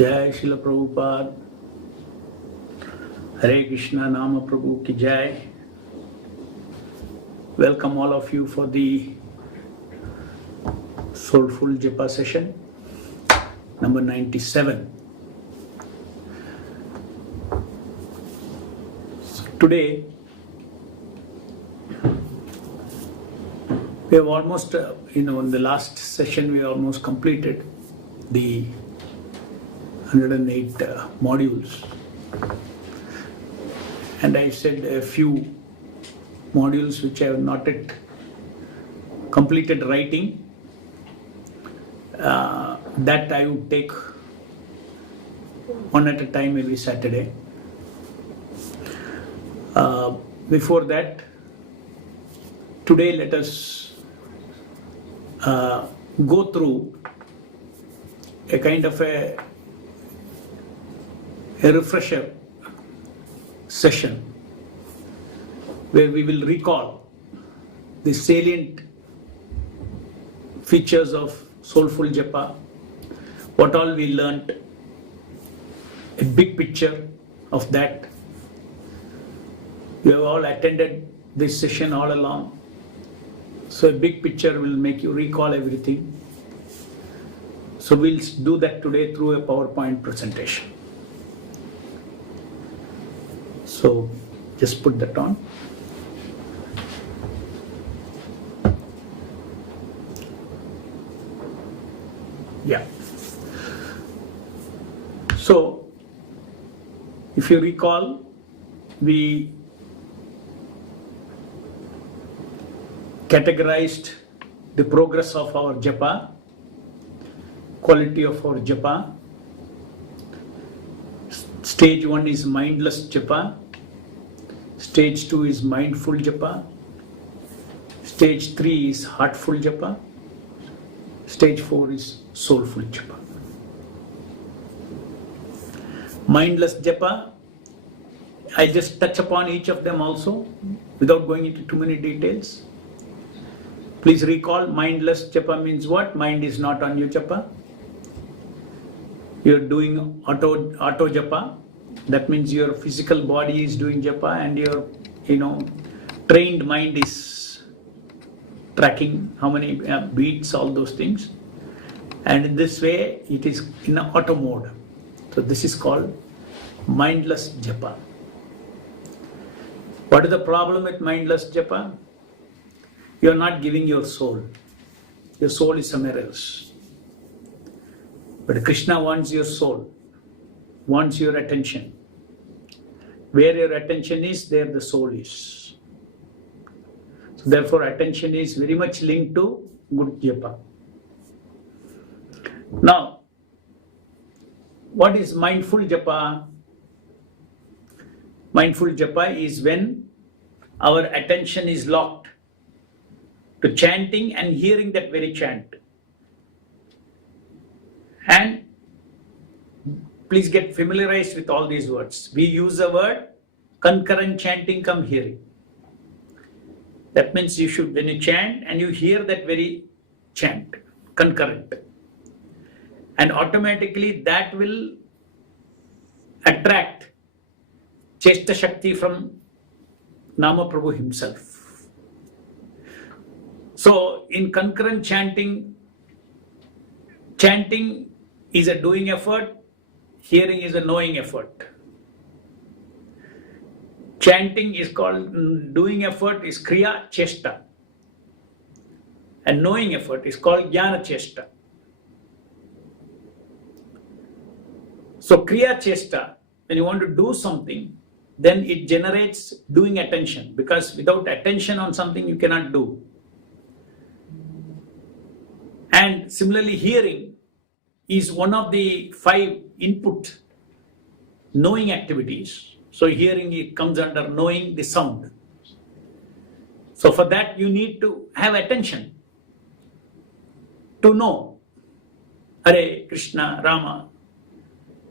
Jai Srila Prabhupada. Hare Krishna Nama Prabhu Ki Jai. Welcome all of you for the Soulful Japa session, number 97. So today, we have almost, in the last session, we almost completed the 108 modules. And I said a few modules which I have not yet completed writing, that I would take one at a time every Saturday. Before that, today let us go through a kind of a refresher session where we will recall the salient features of Soulful Japa, what all we learnt, a big picture of that. You have all attended this session all along, so a big picture will make you recall everything. So we'll do that today through a PowerPoint presentation. So just put that on. Yeah. So if you recall, we categorized the progress of our japa, quality of our japa. Stage 1 is mindless japa. Stage 2 is mindful japa. Stage 3 is heartful japa. Stage 4 is soulful japa. Mindless japa, I just touch upon each of them also without going into too many details. Please recall, mindless japa means what? Mind is not on your japa. You are doing auto japa. That means your physical body is doing japa and your trained mind is tracking how many beats, all those things. And in this way, it is in an auto mode. So this is called mindless japa. What is the problem with mindless japa? You are not giving your soul. Your soul is somewhere else. But Krishna wants your soul, wants your attention. Where your attention is, there the soul is. So therefore, attention is very much linked to good japa. Now, what is mindful japa? Mindful japa is when our attention is locked to chanting and hearing that very chant. And please get familiarized with all these words. We use the word concurrent chanting cum hearing. That means you should, when you chant and you hear that very chant, concurrent. And automatically that will attract Chesta Shakti from Nama Prabhu himself. So in concurrent chanting, chanting is a doing effort, hearing is a knowing effort. Chanting is called, doing effort is Kriya Chesta. And knowing effort is called Jnana Chesta. So Kriya Chesta, when you want to do something, then it generates doing attention, because without attention on something you cannot do. And similarly, hearing is one of the 5 input knowing activities. So hearing, it comes under knowing the sound. So for that you need to have attention to know Hare Krishna, Rama.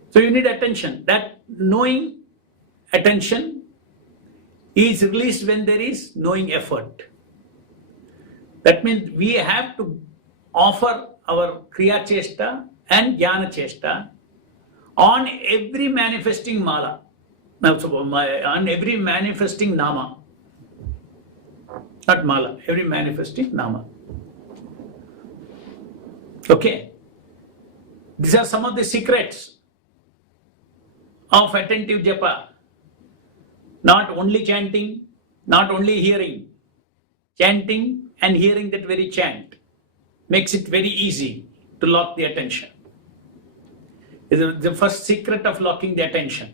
So you need attention. That knowing attention is released when there is knowing effort. That means we have to offer our Kriya Chesta and Jnana Chesta on every manifesting mala, on every manifesting nama, not mala, every manifesting nama. Okay. These are some of the secrets of attentive japa. Not only chanting, not only hearing. Chanting and hearing that very chant makes it very easy to lock the attention. It is the first secret of locking the attention.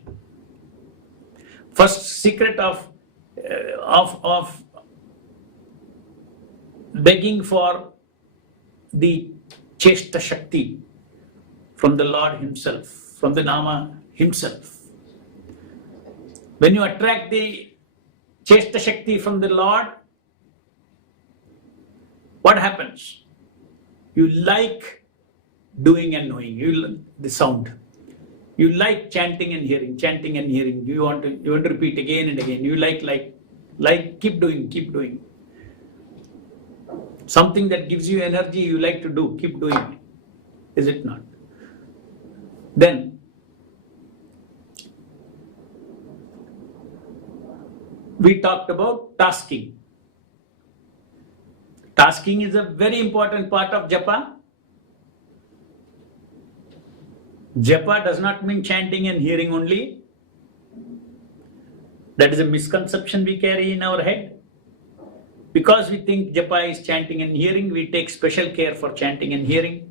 First secret of begging for the Chesta Shakti from the Lord Himself, from the Nama Himself. When you attract the Chesta Shakti from the Lord, what happens? You like doing and knowing. The sound. You like chanting and hearing, chanting and hearing. You want to repeat again and again. You like, keep doing. Something that gives you energy you like to do, keep doing it. Is it not? Then, we talked about tasking. Tasking is a very important part of japa. Japa does not mean chanting and hearing only. That is a misconception we carry in our head. Because we think japa is chanting and hearing, we take special care for chanting and hearing.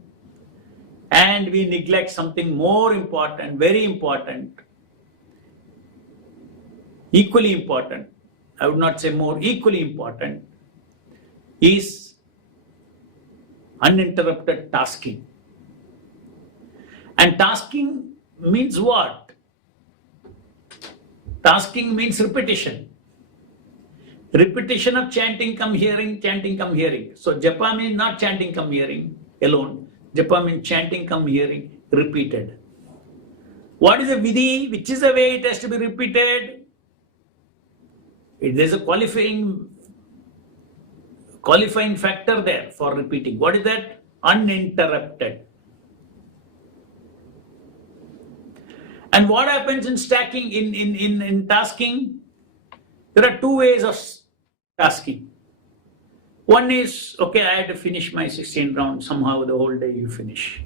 And we neglect something more important, very important, equally important. I would not say more, equally important, is uninterrupted tasking. And tasking means what? Tasking means repetition. Repetition of chanting come hearing, chanting come hearing. So japa means not chanting come hearing alone. Japa means chanting come hearing repeated. What is a vidhi? Which is the way it has to be repeated? There's a qualifying factor there for repeating. What is that? Uninterrupted. And what happens in stacking, in tasking? There are two ways of tasking. One is, okay, I had to finish my 16 rounds. Somehow the whole day you finish.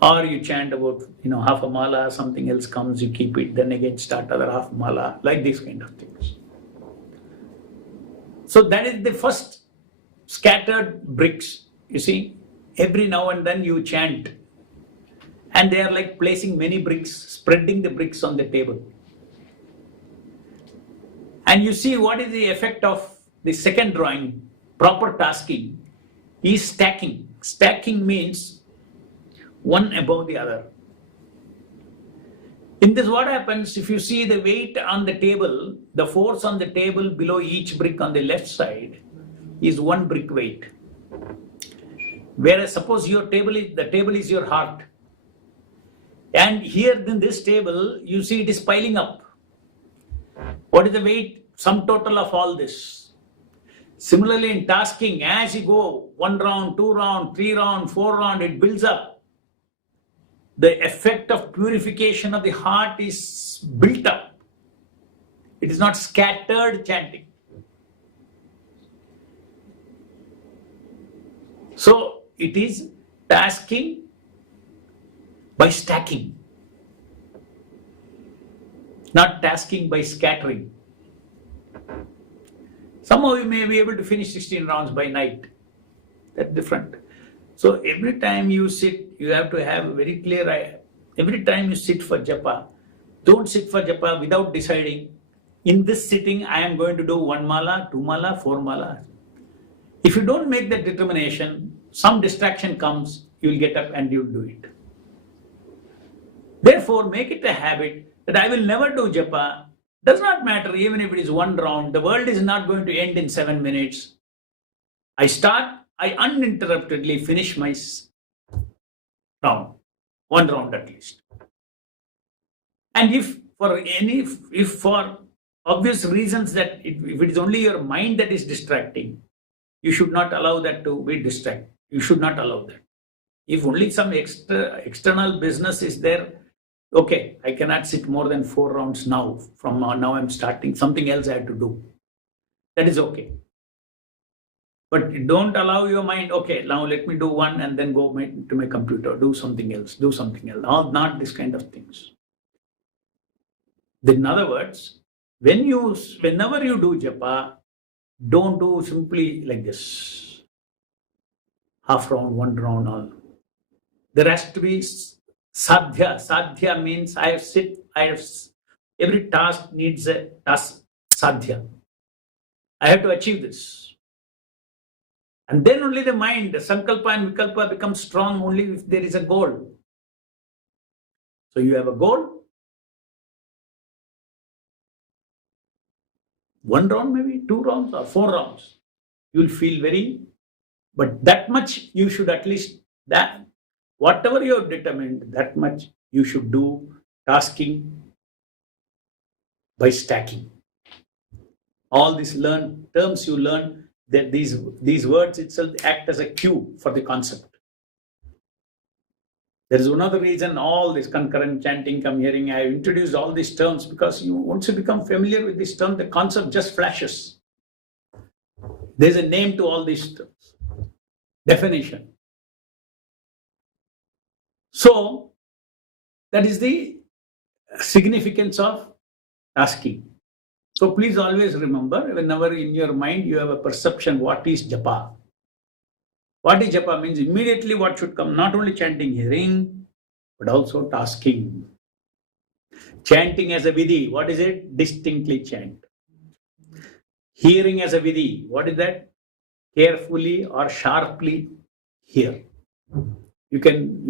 Or you chant about, half a mala, something else comes, you keep it, then again start other half mala, like these kind of things. So that is the first scattered bricks. You see, every now and then you chant. And they are like placing many bricks, spreading the bricks on the table. And you see what is the effect of the second drawing, proper tasking, is stacking. Stacking means one above the other. In this, what happens if you see the weight on the table, the force on the table below each brick on the left side is one brick weight. Whereas suppose the table is your heart. And here in this table, you see it is piling up. What is the weight? Sum total of all this. Similarly in tasking, as you go 1 round, 2 round, 3 round, 4 round, it builds up. The effect of purification of the heart is built up. It is not scattered chanting. So it is tasking by stacking, not tasking by scattering. Somehow you may be able to finish 16 rounds by night. That's different. So every time you sit, you have to have a very clear eye. Every time you sit for japa, don't sit for japa without deciding, in this sitting I am going to do 1 mala, 2 mala, 4 mala. If you don't make that determination, some distraction comes, you will get up and you will do it. Therefore, make it a habit that I will never do japa. Does not matter even if it is 1 round. The world is not going to end in 7 minutes. I uninterruptedly finish my round. 1 round at least. And if for obvious reasons that if it is only your mind that is distracting, you should not allow that to be distracted. You should not allow that. If only some external business is there, okay, I cannot sit more than 4 rounds now. From now I'm starting something else I have to do. That is okay. But don't allow your mind, okay, now let me do one and then go to my computer, do something else. Not this kind of things. In other words, whenever you do japa, don't do simply like this. Half round, 1 round, all. There has to be sadhya. Sadhya means every task needs a task sadhya. I have to achieve this. And then only the mind, the sankalpa and vikalpa become strong only if there is a goal. So you have a goal. 1 round, maybe 2 rounds or 4 rounds. You will feel but that much you should at least, that whatever you have determined, that much you should do tasking by stacking. All these terms you learn, that these words itself act as a cue for the concept. There is another reason all this concurrent chanting, come hearing, I have introduced all these terms because once you become familiar with this term, the concept just flashes. There is a name to all these terms. Definition. So, that is the significance of tasking. So please always remember, whenever in your mind you have a perception, what is japa? What is japa means immediately what should come, not only chanting, hearing, but also tasking. Chanting as a vidhi, what is it? Distinctly chant. Hearing as a vidhi, what is that? Carefully or sharply hear. You can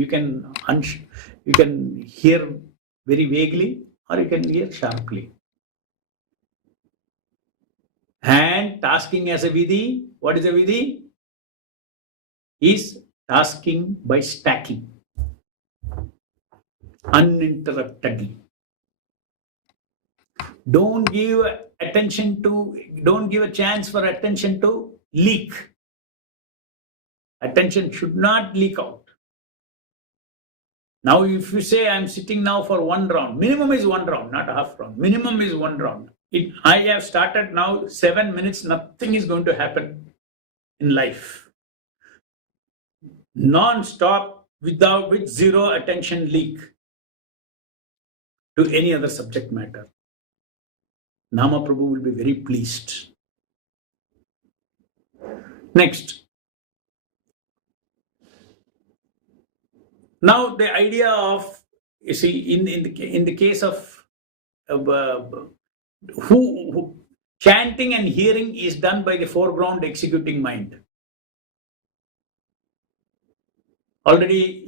hear very vaguely or you can hear sharply. And tasking as a vidhi, what is a vidhi? Is tasking by stacking, uninterruptedly. Don't give a chance for attention to leak. Attention should not leak out. Now, if you say, I'm sitting now for 1 round, minimum is 1 round, not a half round. Minimum is 1 round. I have started now 7 minutes, nothing is going to happen in life. Non-stop, with zero attention leak to any other subject matter. Nama Prabhu will be very pleased. Next. Now the idea of, you see, in the case of who chanting and hearing is done by the foreground executing mind. Already,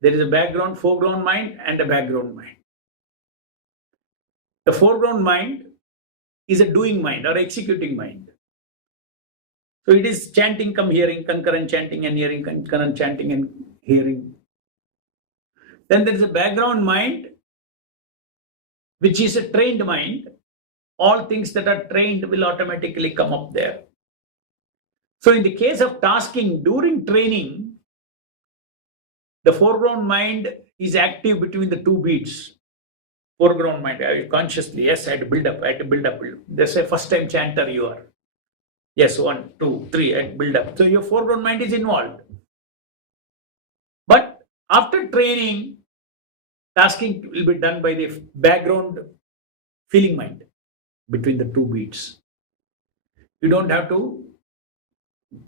there is a foreground mind and a background mind. The foreground mind is a doing mind or executing mind. So it is chanting, come hearing, concurrent chanting and hearing, concurrent chanting and hearing. Then there is a background mind, which is a trained mind. All things that are trained will automatically come up there. So in the case of tasking, during training, the foreground mind is active between the 2 beats. Foreground mind, consciously, yes, I had to build up. There's a first time chanter you are. Yes, 1, 2, 3, and build up. So your foreground mind is involved. But after training, tasking will be done by the background feeling mind between the 2 beats. You don't have to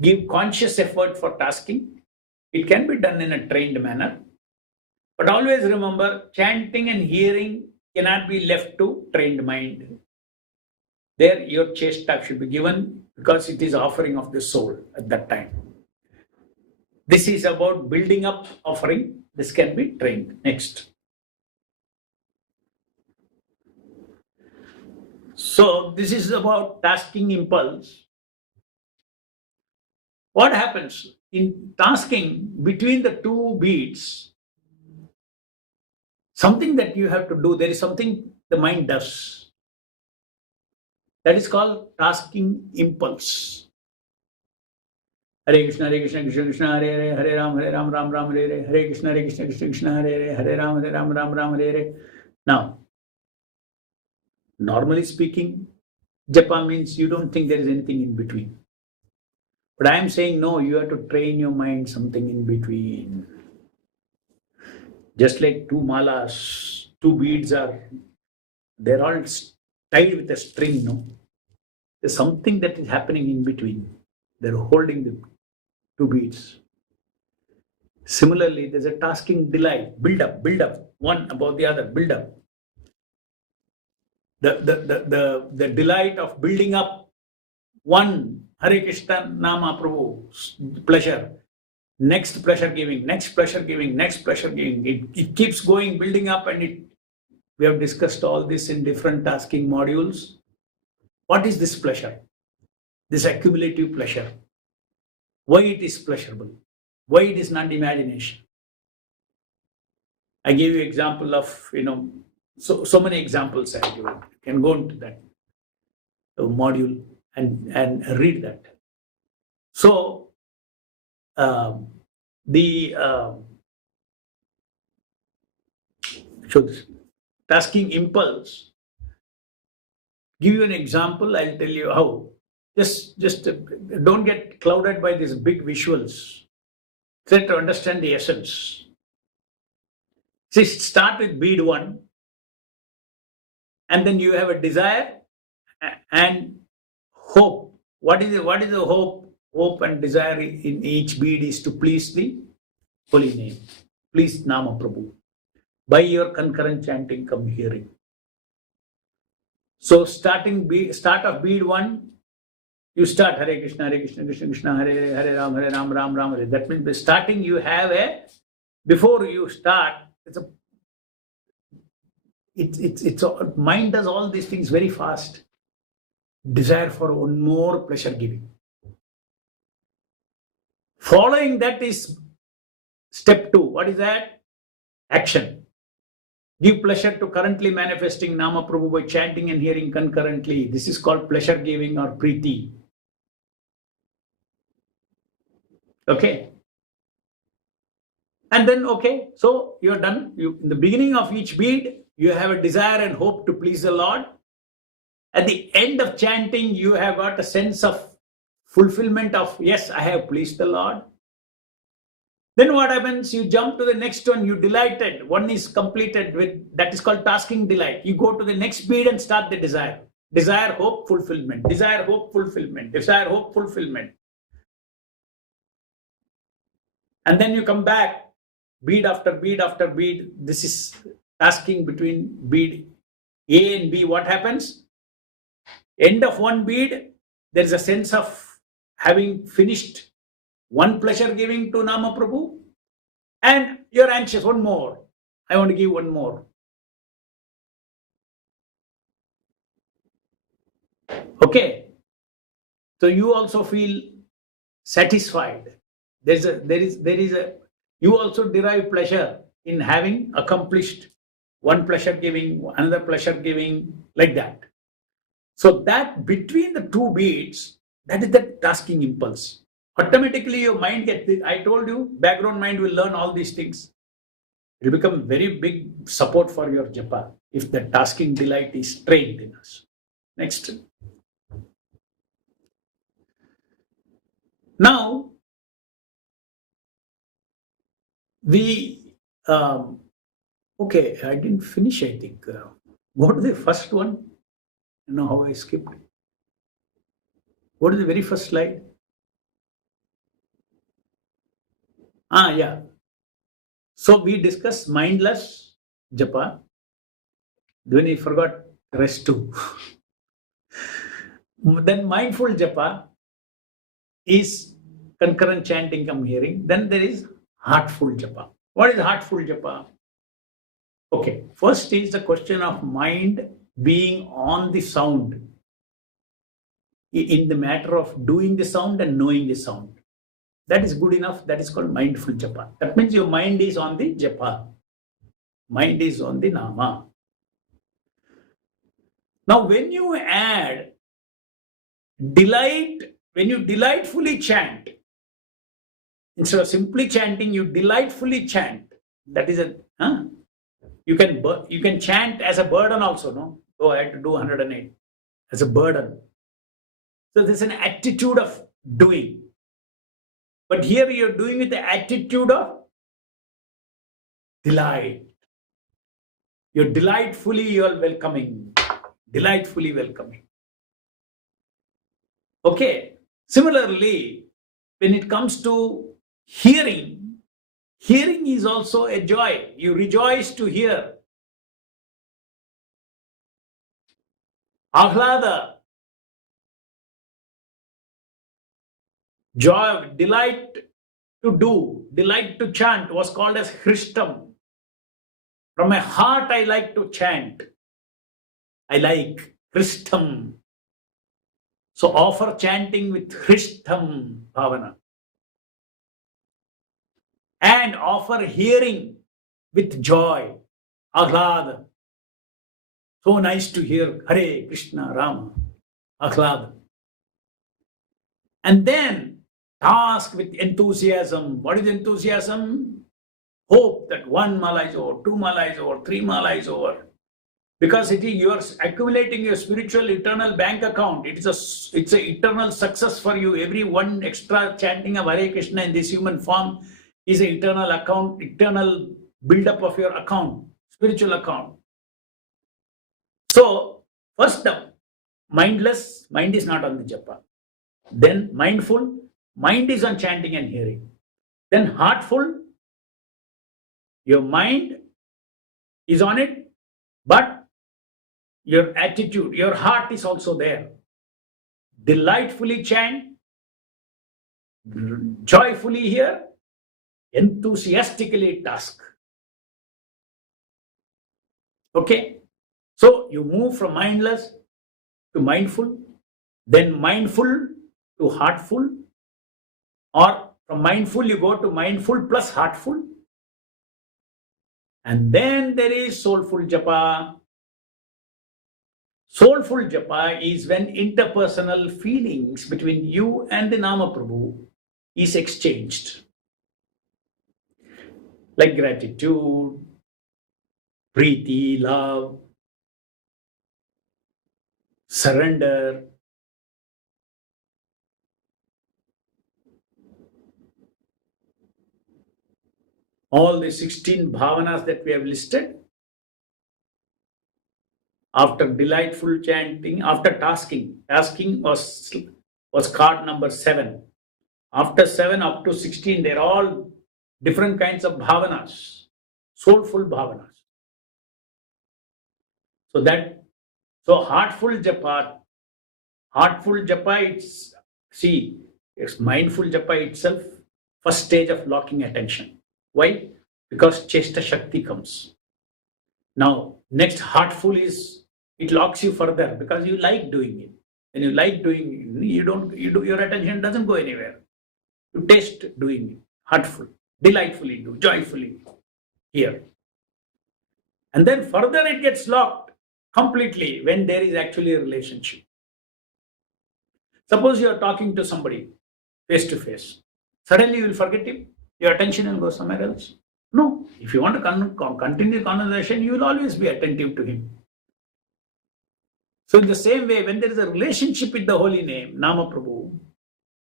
give conscious effort for tasking. It can be done in a trained manner. But always remember, chanting and hearing cannot be left to trained mind. There your chesta should be given because it is offering of the soul at that time. This is about building up offering. This can be trained. Next. So this is about tasking impulse. What happens in tasking between the 2 beats? Something that you have to do. There is something the mind does. That is called tasking impulse. Hare Krishna, Krishna Krishna, Hare Ram, Ram Ram, Hare Krishna, Krishna Krishna, Hare Ram, Ram Ram, Hare. Now, normally speaking, japa means you don't think there is anything in between. But I am saying no, you have to train your mind something in between. Just like two malas, two beads they're all tied with a string, no? There's something that is happening in between. They're holding the two beads. Similarly, there's a tasking delight, build up, one above the other, build up. The delight of building up one Hare Krishna Nama Prabhu pleasure, next pleasure giving, next pleasure giving, next pleasure giving. It keeps going, building up, and we have discussed all this in different tasking modules. What is this pleasure? This accumulative pleasure. Why it is pleasurable? Why it is not imagination? I gave you example of, so many examples I give. You can go into that module and read that. So, show this tasking impulse. Give you an example, I'll tell you how. Just don't get clouded by these big visuals. Try to understand the essence. See, start with bead 1, and then you have a desire and hope. What is the hope? Hope and desire in each bead is to please the holy name, please Nama Prabhu, by your concurrent chanting come hearing. So start of bead 1, you start Hare Krishna, Krishna Krishna, Hare Ram, Ram Ram, Hare. That means by starting you have before you start, mind does all these things very fast. Desire for one more pleasure giving. Following that is step 2. What is that? Action. Give pleasure to currently manifesting Nama Prabhu by chanting and hearing concurrently. This is called pleasure giving or preeti. Okay. And then, so you're done. In the beginning of each bead, you have a desire and hope to please the Lord. At the end of chanting, you have got a sense of fulfillment of, yes, I have pleased the Lord. Then what happens? You jump to the next one, you delighted. One is completed with, that is called tasking delight. You go to the next bead and start the desire. Desire, hope, fulfillment. Desire, hope, fulfillment. Desire, hope, fulfillment. And then you come back, bead after bead after bead. This is tasking between bead A and B. What happens? End of one bead, there is a sense of having finished one pleasure giving to Nama Prabhu, and you're anxious, one more. I want to give one more. Okay. So you also feel satisfied. You also derive pleasure in having accomplished one pleasure giving, another pleasure giving, like that. So that between the two beats, that is the tasking impulse. Automatically your mind gets, I told you, background mind will learn all these things. It will become very big support for your japa if the tasking delight is trained in us. Next. Now, I didn't finish, I think. What is the first one? You know how I skipped? What is the very first slide? Yeah. So we discussed mindless japa. Then we forgot rest too. Then mindful japa is concurrent chanting come hearing. Then there is heartful japa. What is heartful japa? Okay, first is the question of mind being on the sound in the matter of doing the sound and knowing the sound. That is good enough. That is called mindful japa. That means your mind is on the japa. Mind is on the nama. Now, when you add delight, when you delightfully chant, Instead of simply chanting, you delightfully chant. That is a, you can chant as a burden also, no? Oh, I had to do 108 as a burden. So there's an attitude of doing. But here you're doing with the attitude of delight. You're welcoming. Delightfully welcoming. Okay. Similarly, when it comes to hearing, hearing is also a joy. You rejoice to hear. Ahlada, joy, delight to do, delight to chant was called as Hristam. From my heart, I like to chant. I like Hristam. So offer chanting with Hristam Bhavana. And offer hearing with joy, Ahlada. So nice to hear Hare Krishna Rama, Ahlada. And then task with enthusiasm. What is enthusiasm? Hope that 1 mala is over, 2 mala is over, 3 mala is over. Because you are accumulating your spiritual eternal bank account. It's an eternal success for you. Every one extra chanting of Hare Krishna in this human form is an eternal account, eternal build-up of your account, spiritual account. So, first up, mindless, mind is not on the japa. Then mindful, mind is on chanting and hearing. Then heartful, your mind is on it, but your attitude, your heart is also there. Delightfully chant, joyfully hear, enthusiastically task. Okay? So you move from mindless to mindful, then mindful to heartful, or from mindful you go to mindful plus heartful. And then there is soulful japa. Soulful japa is when interpersonal feelings between you and the Nama Prabhu is exchanged. Like gratitude, preeti, love, surrender. All the 16 bhavanas that we have listed. After delightful chanting, after tasking was card number 7. After 7 up to 16, they're all different kinds of bhavanas, soulful bhavanas. So heartful japa, it's mindful japa itself, first stage of locking attention. Why? Because Chesta Shakti comes. Now, next heartful is, it locks you further because you like doing it. When you like doing it, your attention doesn't go anywhere. You taste doing it. Heartful, delightfully do, joyfully here. And then further it gets locked completely when there is actually a relationship. Suppose you are talking to somebody face to face. Suddenly you will forget him. Your attention will go somewhere else. No. If you want to continue the conversation, you will always be attentive to him. So in the same way, when there is a relationship with the holy name, Nama Prabhu,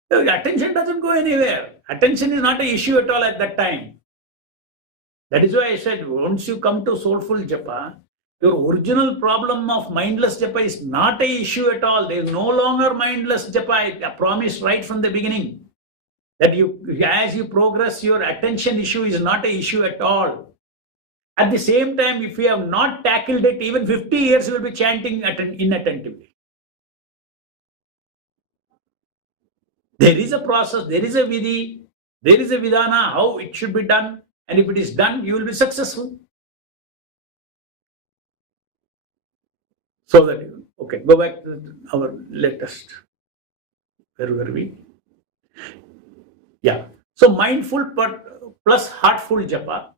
the attention doesn't go anywhere. Attention is not an issue at all at that time. That is why I said, once you come to soulful japa, your original problem of mindless japa is not an issue at all. There is no longer mindless japa. I promised right from the beginning that as you progress, your attention issue is not an issue at all. At the same time, if you have not tackled it, even 50 years you will be chanting inattentively. There is a process, there is a vidhi, there is a vidhana, how it should be done, and if it is done, you will be successful. So that, okay, go back to our latest. Where were we? Yeah. So mindful plus heartful japa.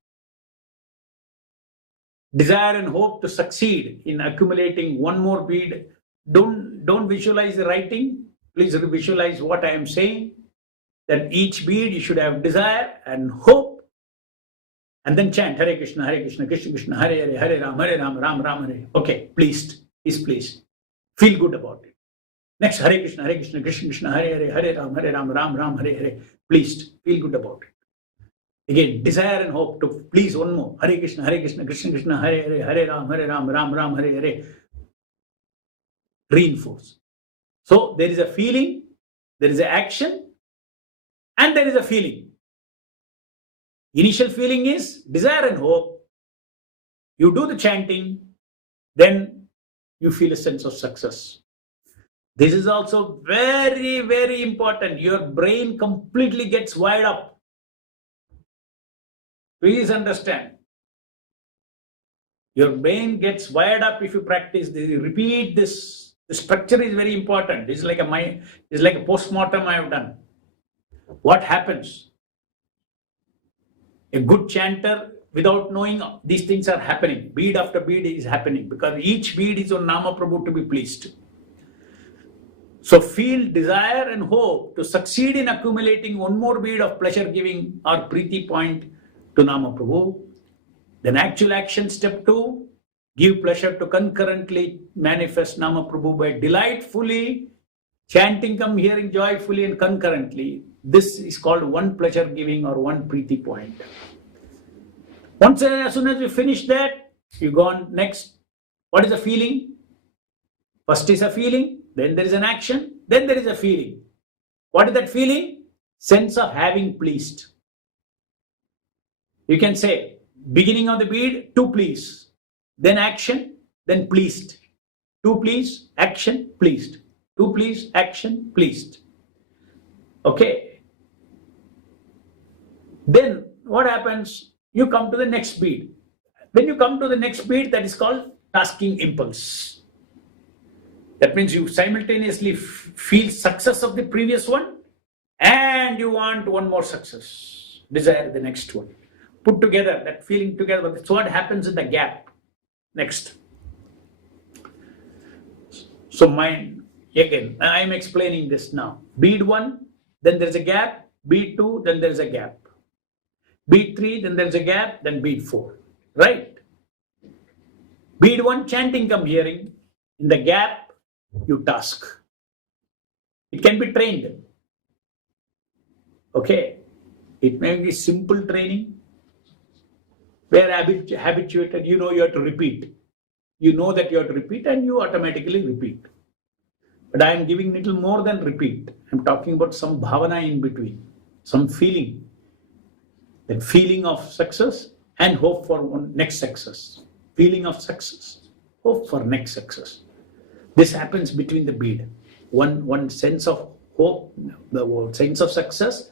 Desire and hope to succeed in accumulating one more bead. Don't visualize the writing. Please visualize what I am saying. that each bead you should have desire and hope, and then chant Hare Krishna, Krishna Krishna, Hare Hare, Hare Ram, Ram Ram, Hare. Okay, pleased, is pleased. Feel good about it. Next, Hare Krishna, Krishna Krishna, Hare Hare, Hare Ram, Ram Ram, Hare Hare. Pleased, feel good about it. Again, desire and hope to please one more. Hare Krishna, Krishna Krishna, Hare Hare, Hare Ram, Ram Ram, Hare Hare. Reinforce. So there is a feeling, there is an action, and there is a feeling. Initial feeling is desire and hope. You do the chanting, then you feel a sense of success. This is also very, very important. Your brain completely gets wired up. Please understand. Your brain gets wired up if you practice this. Repeat this. The structure is very important. It's like a post-mortem I have done. What happens? A good chanter, without knowing these things are happening, bead after bead is happening, because each bead is on Nama Prabhu to be pleased. So feel desire and hope to succeed in accumulating one more bead of pleasure giving or Preeti point to Nama Prabhu. Then actual action, step 2, give pleasure to concurrently manifest Nama Prabhu by delightfully chanting, hearing joyfully and concurrently. This is called one pleasure giving or one Preeti point. As soon as you finish that, you go on next. What is the feeling? First is a feeling, then there is an action, then there is a feeling. What is that feeling? Sense of having pleased. You can say, beginning of the bead, to please. Then action, then pleased. To please, action, pleased. To please, action, pleased. Okay. Then what happens? You come to the next bead. When you come to the next bead, that is called tasking impulse. That means you simultaneously feel success of the previous one and you want one more success. Desire the next one. Put together, that feeling together. That's what happens in the gap. Next. So mind, again, I am explaining this now. Bead 1, then there is a gap. Bead 2, then there is a gap. Bead 3, then there is a gap. Then bead 4. Right? Bead 1, chanting hearing. In the gap, you task. It can be trained. Okay. It may be simple training. Where habituated, you know you have to repeat. You know that you have to repeat and you automatically repeat. But I am giving little more than repeat. I am talking about some bhavana in between. Some feeling. That feeling of success and hope for next success. Feeling of success, hope for next success. This happens between the bead. One sense of hope, the sense of success,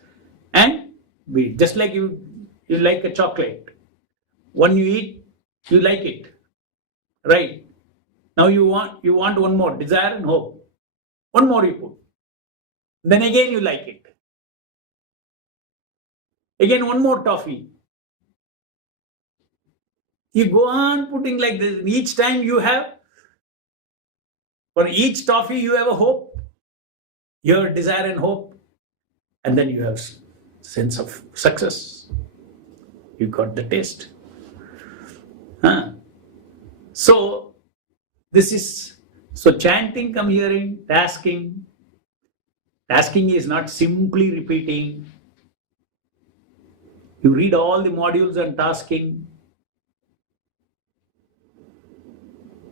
and bead. Just like you like a chocolate. When you eat, you like it. Right? Now you want one more, desire and hope. One more you put. Then again you like it. Again one more toffee. You go on putting like this. Each time you have, for each toffee you have a hope. Your desire and hope. And then you have sense of success. You got the taste. So chanting, hearing, tasking. Tasking is not simply repeating. You read all the modules on tasking.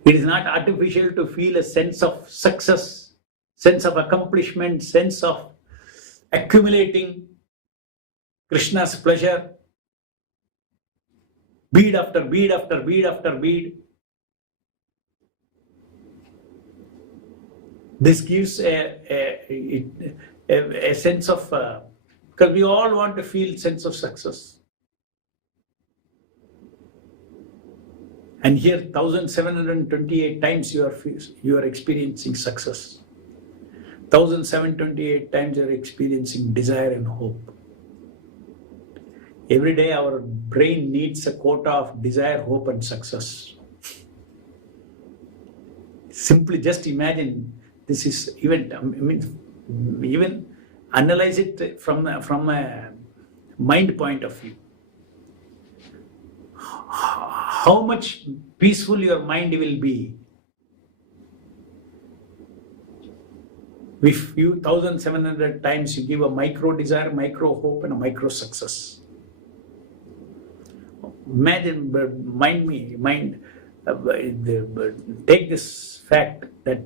It is not artificial to feel a sense of success, sense of accomplishment, sense of accumulating Krishna's pleasure. Bead after bead after bead after bead. This gives a sense of, because we all want to feel sense of success. And here 1728 times you are experiencing success. 1728 times you are experiencing desire and hope. Every day our brain needs a quota of desire, hope and success. Simply just imagine, this is even analyze it from a mind point of view. How much peaceful your mind will be if you 1700 times you give a micro desire, micro hope, and a micro success. Imagine, take this fact that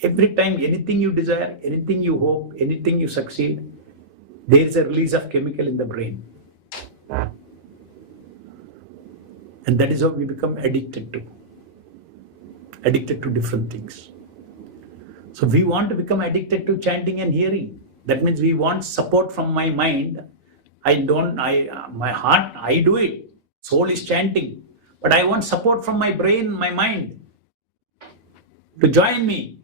every time anything you desire, anything you hope, anything you succeed, there is a release of chemical in the brain. And that is how we become addicted to different things. So we want to become addicted to chanting and hearing. That means we want support from my mind. My heart, I do it. Soul is chanting. But I want support from my brain, my mind to join me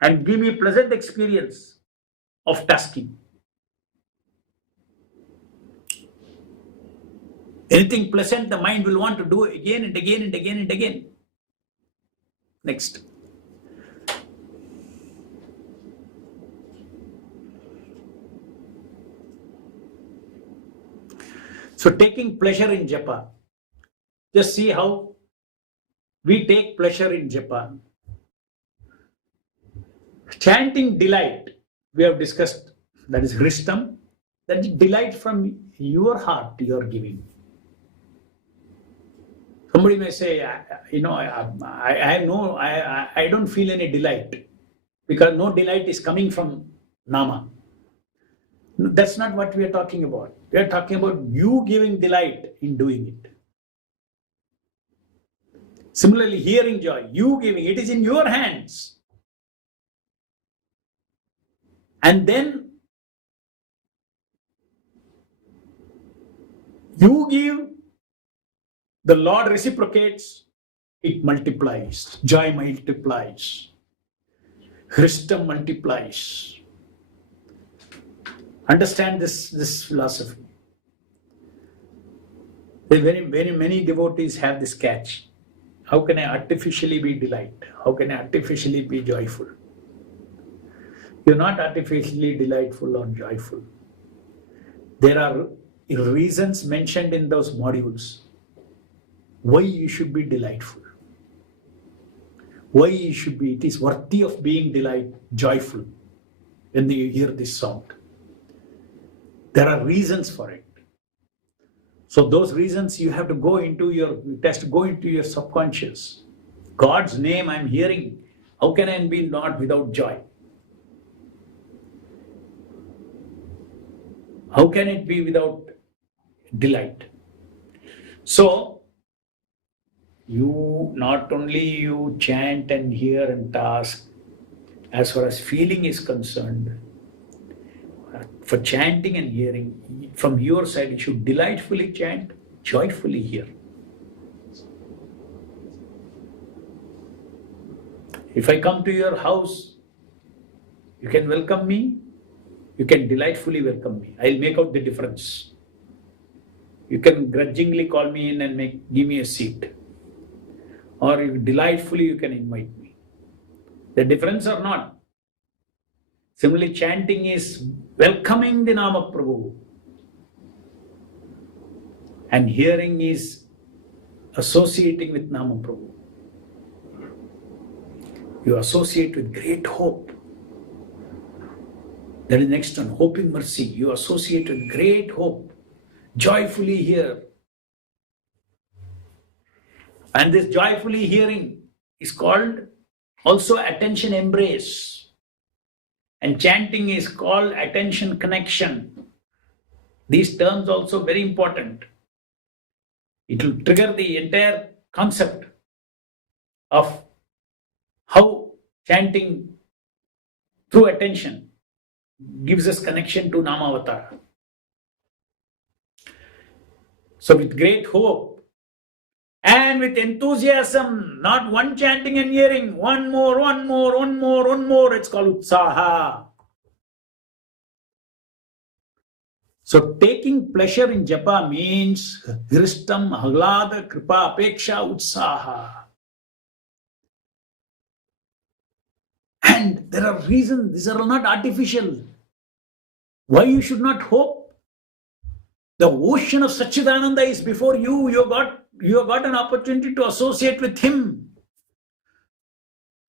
and give me a pleasant experience of tasking. Anything pleasant, the mind will want to do again and again and again and again. Next. So taking pleasure in japa. Just see how we take pleasure in japa. Chanting delight, we have discussed, that is hristam, that is delight from your heart you are giving. Somebody may say, I don't feel any delight because no delight is coming from nama. No, that's not what we are talking about. We are talking about you giving delight in doing it. Similarly, hearing joy, you giving, it is in your hands. And then you give, the Lord reciprocates, it multiplies. Joy multiplies. Hristam multiplies. Understand this philosophy. Many devotees have this catch. How can I artificially be delight? How can I artificially be joyful? You're not artificially delightful or joyful. There are reasons mentioned in those modules why you should be delightful. Why you should be, it is worthy of being joyful when you hear this sound. There are reasons for it. So those reasons you have to go into your subconscious. God's name I'm hearing. How can I be not without joy? How can it be without delight? So, not only you chant and hear and task, as far as feeling is concerned, for chanting and hearing, from your side, you should delightfully chant, joyfully hear. If I come to your house, you can welcome me, you can delightfully welcome me. I'll make out the difference. You can grudgingly call me in and give me a seat. Or delightfully you can invite me. The difference or not? Similarly, chanting is welcoming the name of Prabhu. And hearing is associating with name of Prabhu. You associate with great hope. That is next one, hoping mercy. You associate with great hope. Joyfully hear. And this joyfully hearing is called also attention embrace. And chanting is called attention connection. These terms also very important. It will trigger the entire concept of how chanting through attention gives us connection to Namavatara. So with great hope and with enthusiasm, not one chanting and hearing, one more, it's called Utsaha. So taking pleasure in japa means Hristam, Ahlada, Kripa, Apeksha, Utsaha. And there are reasons, these are not artificial. Why you should not hope? The ocean of Satchidananda is before you. You have got an opportunity to associate with him.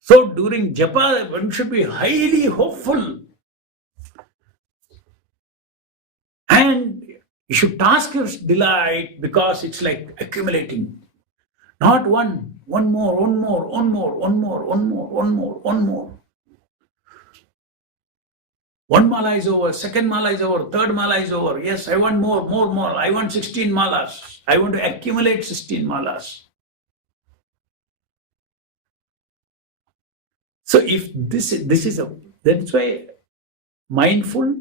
So during Japa, one should be highly hopeful. And you should task your delight because it's like accumulating. Not one more. One mala is over, second mala is over, third mala is over. Yes, I want more. I want 16 malas. I want to accumulate 16 malas. So if that's why mindful,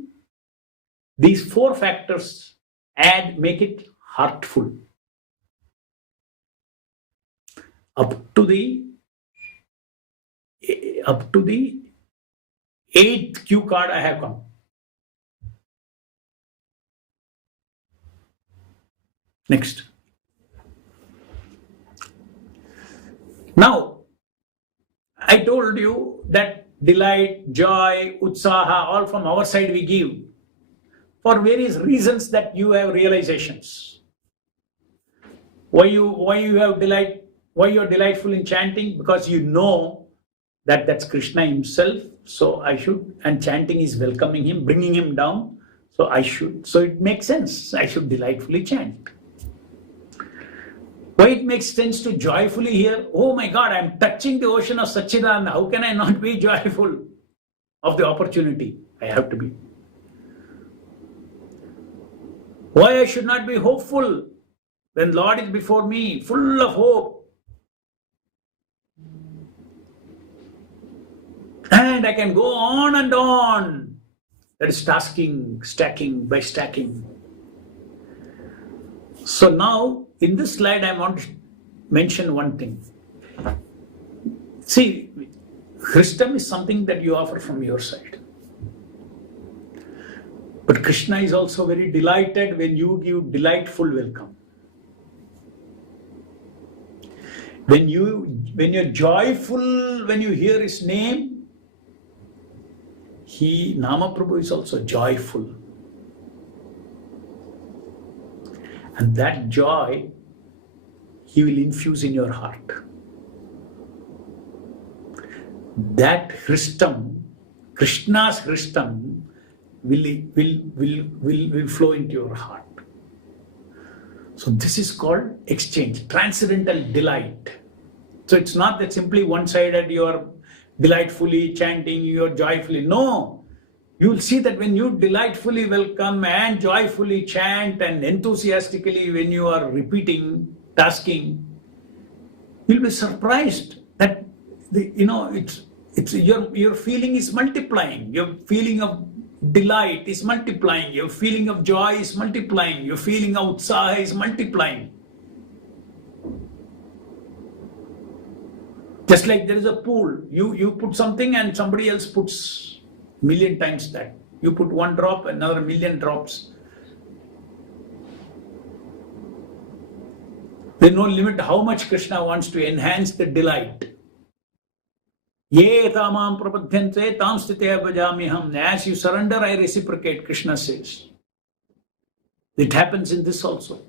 these four factors make it heartful. Up to the 8th cue card I have come. Next. Now, I told you that delight, joy, utsaha, all from our side we give for various reasons that you have realizations. Why you have delight? Why you are delightful in chanting? Because you know that that's Krishna himself. So I should, and chanting is welcoming him, bringing him down. So I should. So it makes sense. I should delightfully chant. Why it makes sense to joyfully hear, oh my God, I'm touching the ocean of Satchidananda. How can I not be joyful of the opportunity? I have to be. Why I should not be hopeful when Lord is before me, full of hope. And I can go on and on. That is stacking by stacking. So now, in this slide, I want to mention one thing. See, Christam is something that you offer from your side. But Krishna is also very delighted when you give delightful welcome. When you're joyful, when you hear his name, Nama Prabhu is also joyful. And that joy, he will infuse in your heart. That Hristam, Krishna's Hristam, will flow into your heart. So this is called exchange, transcendental delight. So it's not that simply one-sided, you are delightfully chanting, you are joyfully. No, you will see that when you delightfully welcome and joyfully chant and enthusiastically when you are repeating, tasking, you'll be surprised that your feeling is multiplying. Your feeling of delight is multiplying. Your feeling of joy is multiplying. Your feeling of utsaha is multiplying. Just like there is a pool, you put something and somebody else puts million times that. You put one drop, another million drops. There's no limit how much Krishna wants to enhance the delight. Ye tamam prapadyante tam sthite bhajamiham. As you surrender, I reciprocate, Krishna says. It happens in this also.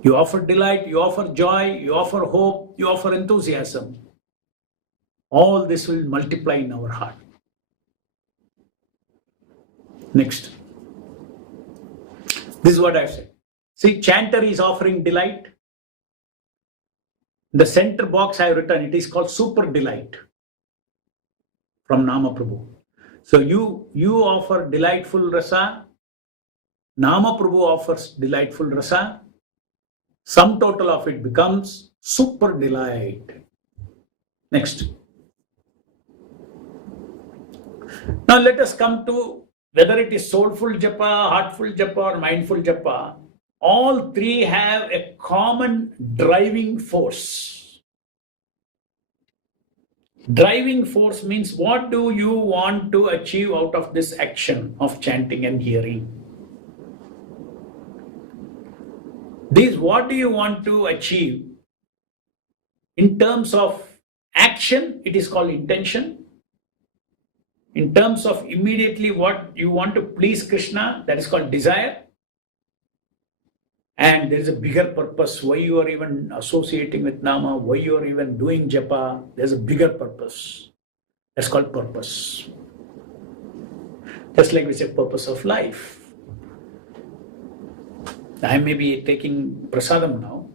You offer delight, you offer joy, you offer hope, you offer enthusiasm. All this will multiply in our heart. Next. This is what I've said. See, chanter is offering delight. The center box I have written, it is called super delight from Nama Prabhu. So you offer delightful rasa, Nama Prabhu offers delightful rasa. Sum total of it becomes super delight. Next. Now let us come to whether it is soulful japa, heartful japa or mindful japa. All three have a common driving force. Driving force means what do you want to achieve out of this action of chanting and hearing? What do you want to achieve in terms of action, it is called intention. In terms of immediately what you want to please Krishna, that is called desire. And there is a bigger purpose, why you are even associating with Nama, why you are even doing Japa. There's a bigger purpose. That's called purpose. Just like we say purpose of life. I may be taking prasadam now,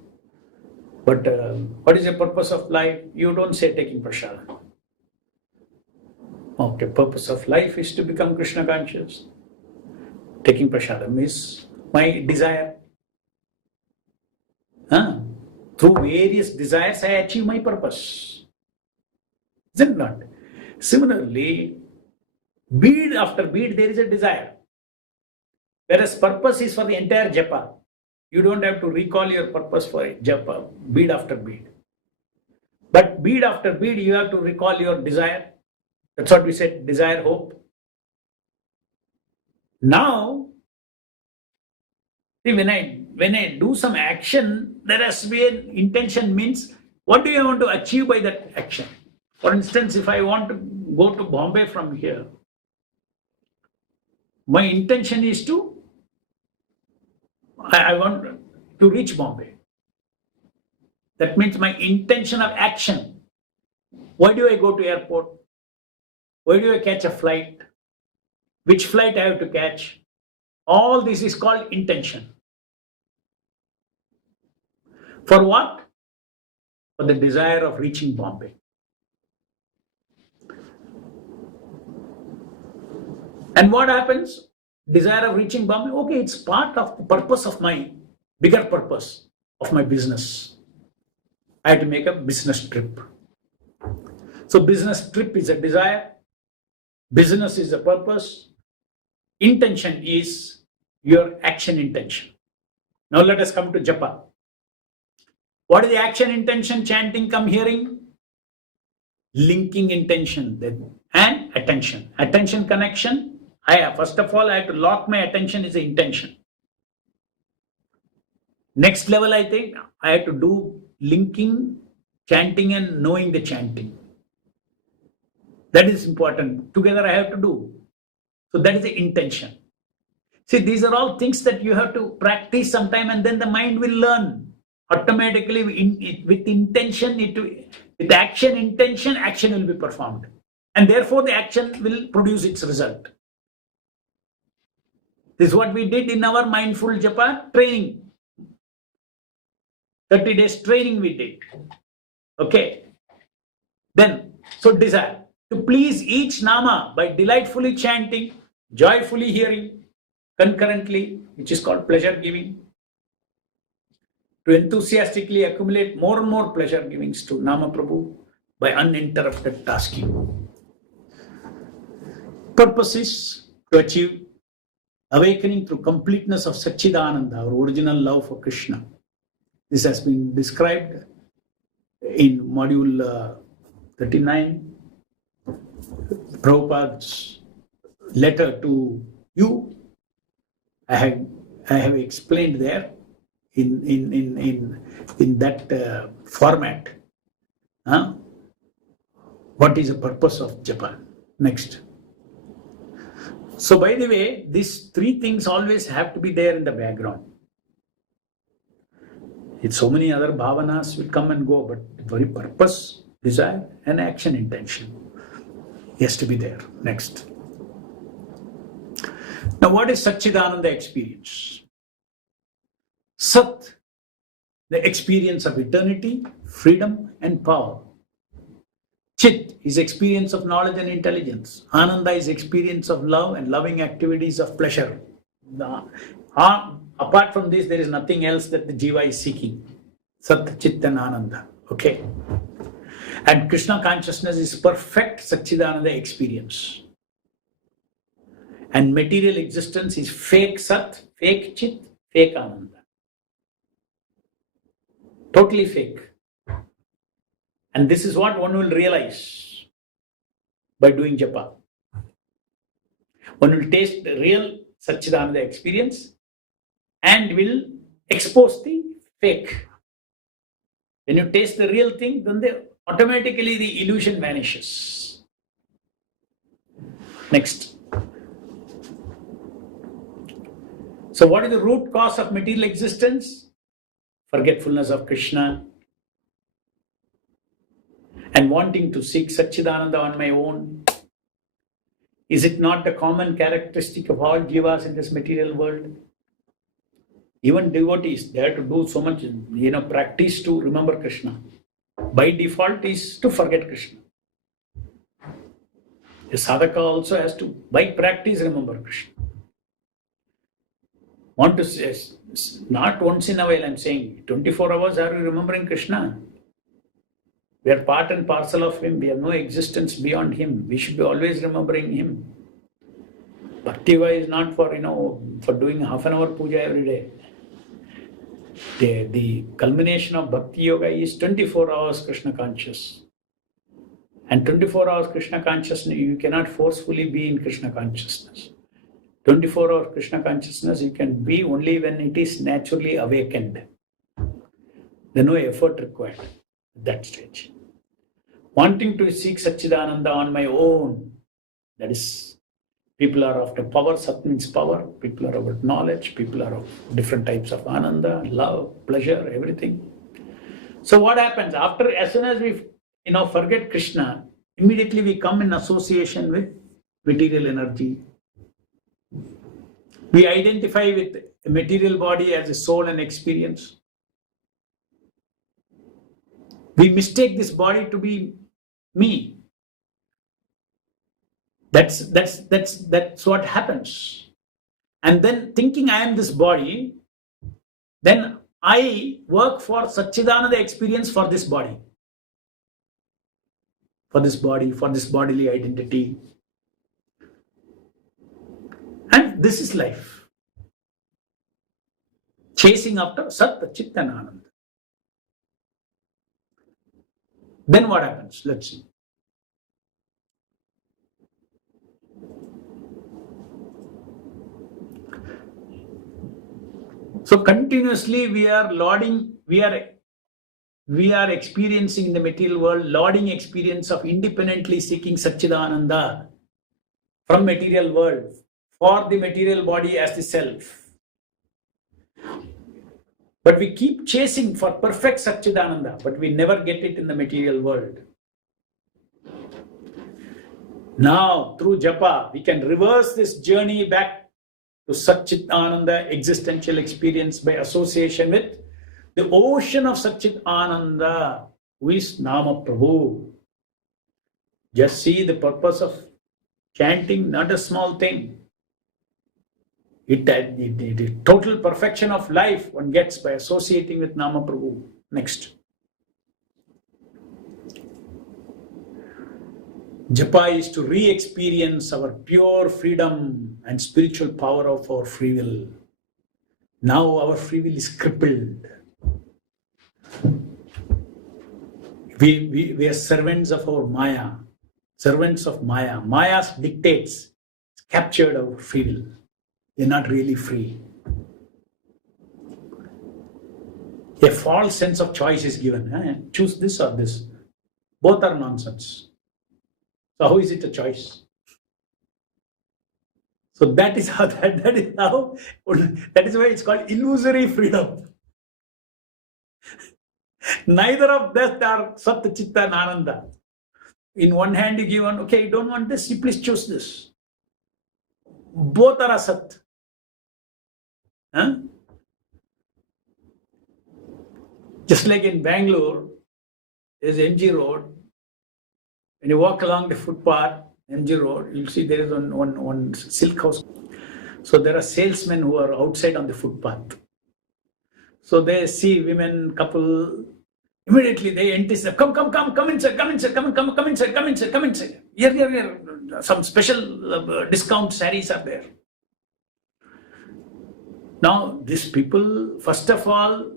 but what is the purpose of life? You don't say taking prasadam. Okay, purpose of life is to become Krishna conscious. Taking prasadam is my desire. Through various desires, I achieve my purpose. Is it not? Similarly, bead after bead, there is a desire. Whereas purpose is for the entire japa. You don't have to recall your purpose for japa, bead after bead. But bead after bead, you have to recall your desire. That's what we said, desire, hope. Now, see, when I do some action, there has to be an intention. Means, what do you want to achieve by that action? For instance, if I want to go to Bombay from here, my intention is I want to reach Bombay. That means my intention of action. Why do I go to airport? Why do I catch a flight? Which flight I have to catch? All this is called intention. For what? For the desire of reaching Bombay. And what happens? Desire of reaching Bombay, okay, it's part of the purpose of my bigger purpose of my business. I have to make a business trip. So business trip is a desire, business is a purpose, intention is your action intention. Now let us come to japa. What is the action intention? Chanting, come hearing, linking intention and attention. Attention connection. First of all, I have to lock my attention is the intention. Next level, I think, I have to do linking, chanting and knowing the chanting. That is important. Together I have to do. So that is the intention. See, these are all things that you have to practice sometime and then the mind will learn. Automatically, with intention, with action intention, action will be performed. And therefore the action will produce its result. This is what we did in our mindful japa training. 30 days training we did. Okay. Then, so desire. To please each nama by delightfully chanting, joyfully hearing, concurrently, which is called pleasure giving. To enthusiastically accumulate more and more pleasure givings to Nama Prabhu by uninterrupted tasking. Purpose is to achieve awakening through completeness of Satchidananda, our original love for Krishna. This has been described in module 39, Prabhupada's letter to you. I have explained there in that format. What is the purpose of japa? Next. So by the way, these three things always have to be there in the background. It's so many other bhavanas will come and go, but the very purpose, desire and action intention has to be there. Next. Now what is Satchidananda experience? Sat, the experience of eternity, freedom and power. Chit is experience of knowledge and intelligence. Ananda is experience of love and loving activities of pleasure. Apart from this, there is nothing else that the jiva is seeking. Sat, Chit and Ananda. Okay. And Krishna consciousness is perfect Satchidananda experience. And material existence is fake Sat, fake Chit, fake Ananda. Totally fake. And this is what one will realize by doing japa. One will taste the real Satchidananda experience and will expose the fake. When you taste the real thing, then the automatically the illusion vanishes. Next. So what is the root cause of material existence? Forgetfulness of Krishna and wanting to seek Satchidananda on my own. Is it not the common characteristic of all jivas in this material world? Even devotees, they have to do so much, practice to remember Krishna. By default is to forget Krishna. A sadhaka also has to, by practice, remember Krishna. Want to say, not once in a while I'm saying, 24 hours are we remembering Krishna? We are part and parcel of Him. We have no existence beyond Him. We should be always remembering Him. Bhaktiva is not for, for doing half an hour puja every day. The culmination of Bhakti Yoga is 24 hours Krishna conscious. And 24 hours Krishna consciousness, you cannot forcefully be in Krishna consciousness. 24 hours Krishna consciousness you can be only when it is naturally awakened. There is no effort required at that stage. Wanting to seek Satchidananda on my own, that is, people are after power, Sat means power, people are about knowledge, people are of different types of Ananda, love, pleasure, everything. So what happens? As soon as we forget Krishna, immediately we come in association with material energy. We identify with the material body as a soul and experience. We mistake this body to be me. That's what happens. And then thinking I am this body, then I work for Satchidananda experience for this body. For this body, for this bodily identity. And this is life. Chasing after Sat, Chit and Ananda. Then what happens? Let's see. So continuously we are experiencing in the material world lauding experience of independently seeking Satchidananda from material world for the material body as the self. But we keep chasing for perfect Satchidananda, but we never get it in the material world. Now, through Japa, we can reverse this journey back to Satchidananda existential experience by association with the ocean of Satchidananda, who is Nama Prabhu. Just see the purpose of chanting, not a small thing. The total perfection of life one gets by associating with Nama Prabhu. Next. Japa is to re-experience our pure freedom and spiritual power of our free will. Now our free will is crippled. We are servants of our Maya. Servants of Maya. Maya's dictates captured our free will. We're not really free. A false sense of choice is given. Choose this or this. Both are nonsense. So how is it a choice? So that is why it's called illusory freedom. Neither of them are Sat, Chitta and Ananda. In one hand you give one, okay, you don't want this, you please choose this. Both are Asat. Just like in Bangalore, there's MG Road. When you walk along the footpath, MG Road, you'll see there is one silk house. So there are salesmen who are outside on the footpath. So they see women, couple, immediately they enter, come inside, come inside. Here. Some special discount sarees are there. Now, these people, first of all,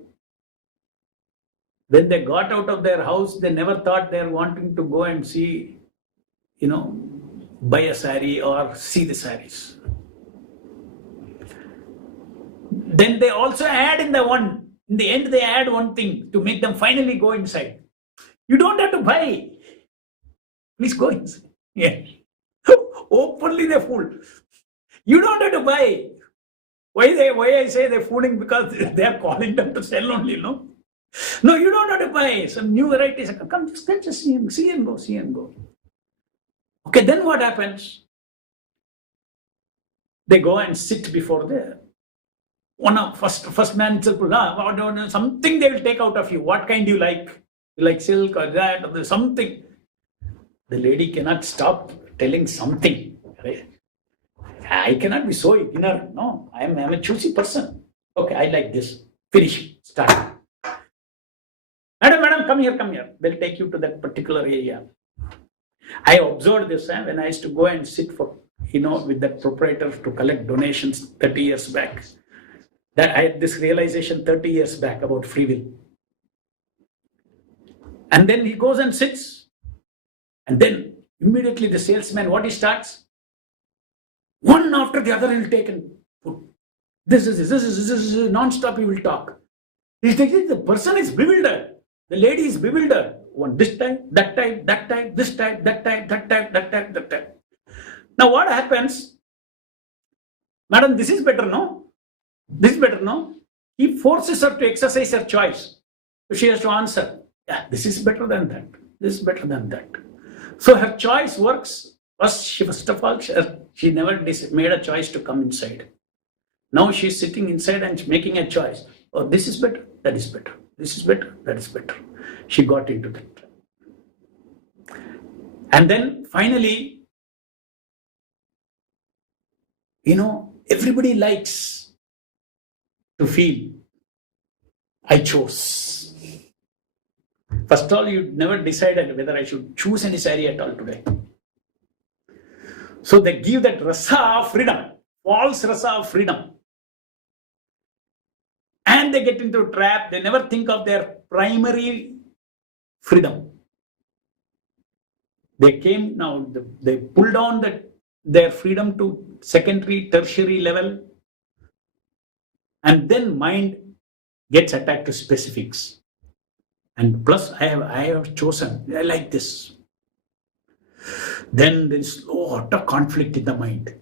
when they got out of their house, they never thought they are wanting to go and see, buy a saree or see the sarees. Then they also add in the end they add one thing to make them finally go inside. You don't have to buy. Please go inside. Yeah. Openly they fool. You don't have to buy. Why I say they're fooling? Because they are calling them to sell only, no? No, you don't have to buy some new varieties. Come, just see and go. Okay, then what happens? They go and sit before the first man itself. Something they will take out of you. What kind do you like? You like silk or that or something? The lady cannot stop telling something. Right? I cannot be so ignorant. No, I am a choosy person. Okay, I like this. Finish. Start. Madam, come here. They'll take you to that particular area. I observed this when I used to go and sit for, with that proprietor to collect donations 30 years back. That I had this realization 30 years back about free will. And then he goes and sits. And then immediately the salesman, what he starts? One after the other he'll take and put. This is non-stop he will talk. The person is bewildered. The lady is bewildered. One this type, that type, this type, that type, that type. Now what happens? Madam, this is better, no? This is better, no? He forces her to exercise her choice. So she has to answer. Yeah, this is better than that. This is better than that. So her choice works. First of all, she never made a choice to come inside. Now she's sitting inside and making a choice. Oh, this is better, that is better. This is better, that is better. She got into that. And then finally, everybody likes to feel, I chose. First of all, you never decided whether I should choose any saree at all today. So they give that rasa of freedom, false rasa of freedom. And they get into a trap. They never think of their primary freedom. They pull down their freedom to secondary, tertiary level. And then mind gets attacked to specifics. And plus, I have chosen, I like this. Then there is utter conflict in the mind.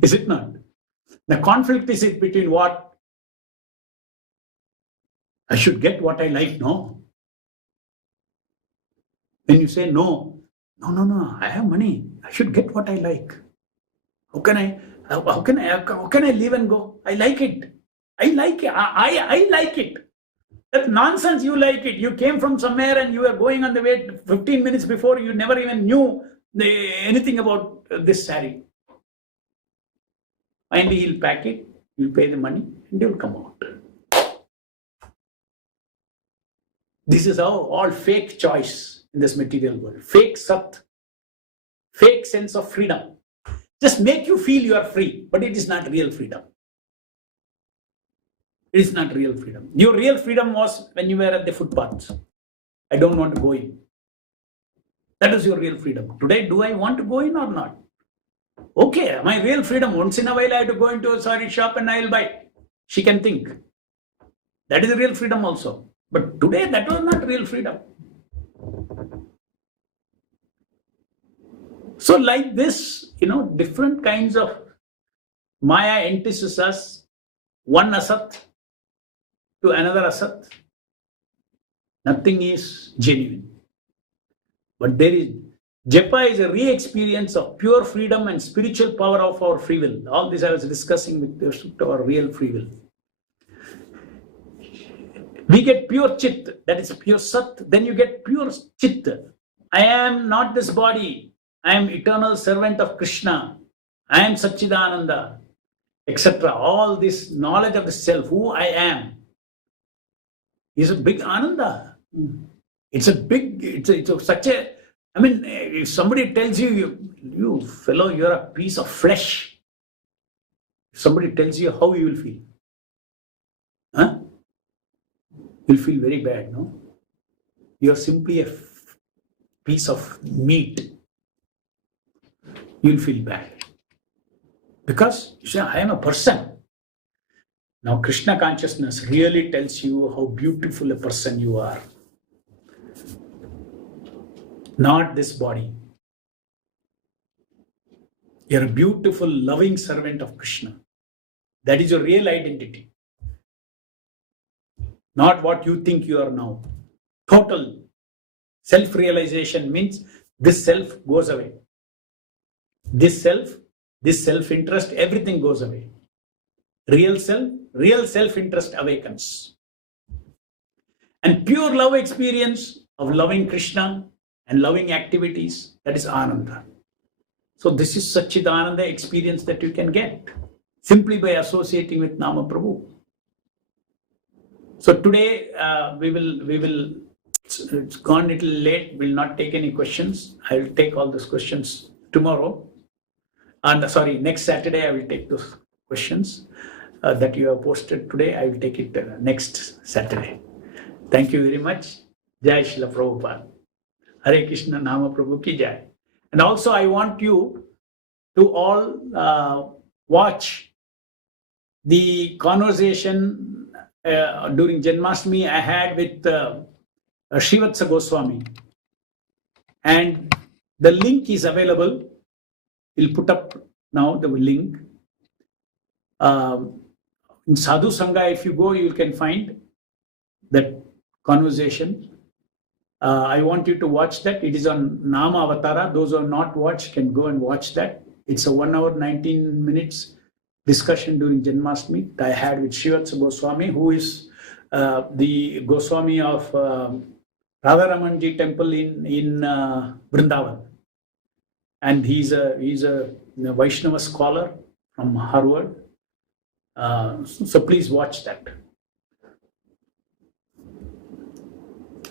Is it not? The conflict is between what? I should get what I like, no. When you say no, I have money. I should get what I like. How can I live and go? I like it. I like it. That's nonsense. You like it. You came from somewhere and you were going on the way 15 minutes before. You never even knew anything about this saree. Finally, he'll pack it, you'll pay the money, and you'll come out. This is how all fake choice in this material world. Fake sat. Fake sense of freedom. Just make you feel you are free, but it is not real freedom. It is not real freedom. Your real freedom was when you were at the footpaths. I don't want to go in. That is your real freedom. Today, do I want to go in or not? Okay, my real freedom. Once in a while, I have to go into a saree shop and I will buy. She can think. That is real freedom also. But today, that was not real freedom. So like this, different kinds of Maya entices us, one asat to another asat. Nothing is genuine. But Japa is a re-experience of pure freedom and spiritual power of our free will. All this I was discussing with respect to our real free will. We get pure chit, that is pure sat. Then you get pure chit. I am not this body. I am eternal servant of Krishna. I am Satchidananda, etc. All this knowledge of the self, who I am, is a big Ananda. It's such a, if somebody tells you fellow, you're a piece of flesh. If somebody tells you, how you will feel? Huh? You'll feel very bad, no? You're simply a piece of meat. You'll feel bad. Because you say, I am a person. Now, Krishna consciousness really tells you how beautiful a person you are. not this body. You're a beautiful, loving servant of Krishna. That is your real identity. Not what you think you are now. Total self-realization means this self goes away. This self-interest, everything goes away. Real self-interest awakens. And pure love experience of loving Krishna and loving activities, that is Ananda. So this is Satchidananda experience that you can get simply by associating with Nama Prabhu. So today we will. It's gone a little late. We'll not take any questions. I will take all those questions tomorrow. Next Saturday I will take those questions that you have posted today. I will take it next Saturday. Thank you very much. Jai Srila Prabhupada. Hare Krishna Nama Prabhu ki Jai. And also I want you to all watch the conversation during Janmashtami I had with Srivatsa Goswami. And the link is available. We'll put up now the link. In Sadhu Sangha, if you go, you can find that conversation. I want you to watch that. It is on Nama Avatara. Those who have not watched can go and watch that. It's a 1 hour, 19 minutes discussion during Janmashtami that I had with Srivatsa Goswami, who is the Goswami of Radharamanji temple in Vrindavan. And he's a Vaishnava scholar from Harvard. So please watch that.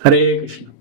Hare Krishna.